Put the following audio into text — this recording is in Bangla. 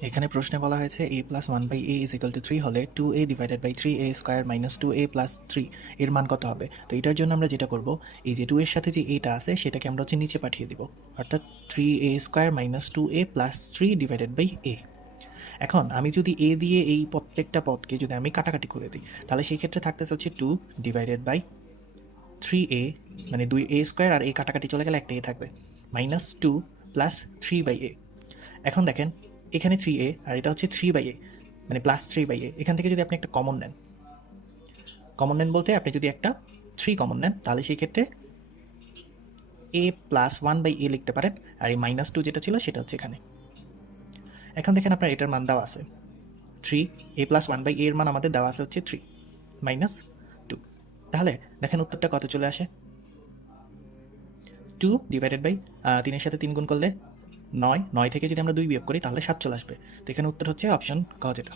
এখানে প্রশ্নে বলা হয়েছে a plus one by A is equal to 3 হলে 2a divided by 3a square minus 2a plus 3 এর মান কত হবে। তো এটার জন্য আমরা যেটা করব, এই যে 2 এর সাথে যে এটা আছে সেটাকে আমরা হচ্ছে নিচে পাঠিয়ে দিব, অর্থাৎ 3a square minus 2a plus 3 divided by a। এখন আমি যদি a দিয়ে এই প্রত্যেকটা পদকে যদি আমি কাটাকাটি করে দিই, তাহলে সেই ক্ষেত্রে থাকতেছে হচ্ছে 2 ডিভাইডেড বাই 3a, মানে 2a স্কোয়ার আর a কাটাকাটি চলে গেলে একটা a থাকবে, মাইনাস 2 প্লাস 3 বাই a। এখন দেখেন এখানে 3a আর এটা হচ্ছে 3 বাই a, মানে প্লাস 3 বাই a। এখান থেকে যদি আপনি একটা কমন নেন, কমন নেন বলতে আপনি যদি একটা 3 কমন নেন, তাহলে সেই ক্ষেত্রে a প্লাস 1 বাই a লিখতে পারেন, আর এই মাইনাস 2 যেটা ছিল সেটা হচ্ছে এখানে। এখন দেখেন আপনার এটার মান দেওয়া আছে 3, a প্লাস 1 বাই a এর মান আমাদের দেওয়া আছে হচ্ছে 3 মাইনাস 2। তাহলে দেখেন উত্তরটা কত চলে আসে, 2 ডিভাইডেড বাই 3 এর সাথে 3 গুণ করলে 9, 9 থেকে যদি আমরা 2 বিয়োগ করি তাহলে 7 চলে আসবে। তো এখানে উত্তর হচ্ছে অপশন ক যেটা।